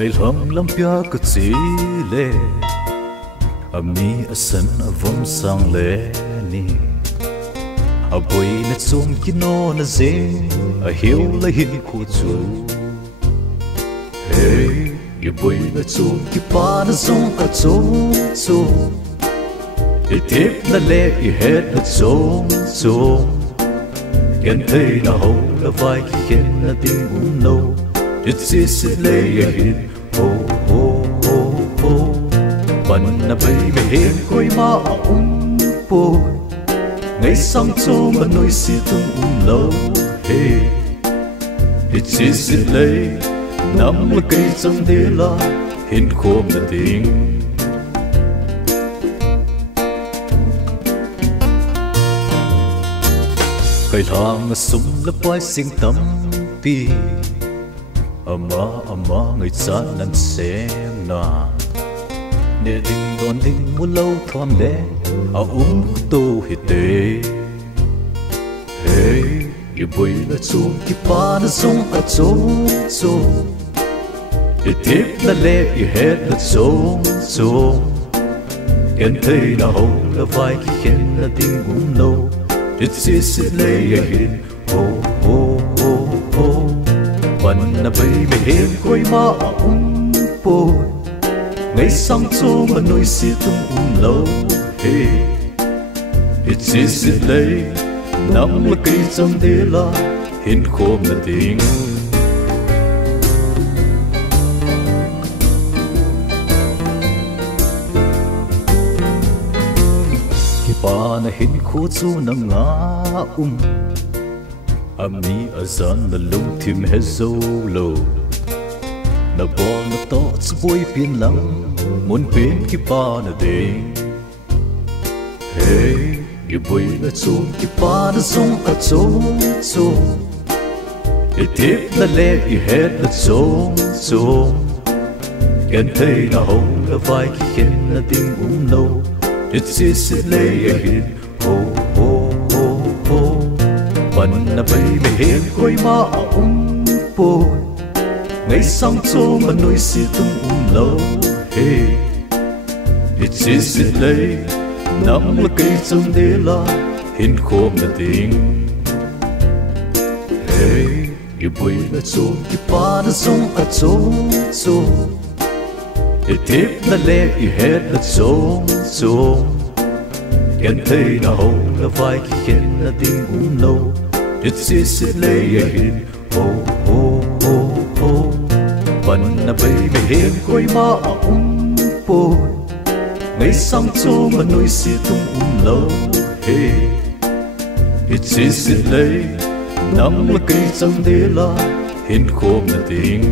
kailhang lampia kache ami asan avom sangleh ni Abui na chom kino najeng Ahiu le hinkho chu hey iboina chom kipa na jong chom Ithepna le I hetna chom Gentheina ho la kikhen na ding umlou setleiya hinkho Panna mihem koima umpoi ngày sang chom mà nuôi si tung umlou hey Hiche setleiya nắm là cây trong thế la hinkho mà tiếng cây thang sum là bay sinh tâm pi ama người cha nan xem na để đình đón đình muốn lâu thon lẽ tu Hiche hey iboina chom kipa na jong chom Ithepna le I hetna chom Gentheina ho la kikhen na ding umlou setleiya hinkho Panna mihem koima umpoi ngày sang chom mà nuôi si tung umlou hey Hiche setleiya nắm là cây trong thế la hinkho mà tiếng Panna hinkho chu na nga ami asan na lungthim he zolo na bol na to buipi'n lang buipi'n kipa na ding hey iboina chom kipa na jong chom Ithepna le I hetna chom Gentheina ho la kikhen na ding umlou setleiya hinkho Panna mihem koima umpoi ngày sang chom mà nuôi si tung umlou hey Hiche setleiya nắm là cây trong thế la hinkho mà tiếng hey iboina chom kipa na jong chom Ithepna le I hetna chom Gentheina ho la kikhen na ding umlou setleiya hinkho Panna mihem koima umpoi ngày sang chom mà nuôi si tung umlou hey Hiche setleiya nắm là cây trong thế la hinkho mà tiếng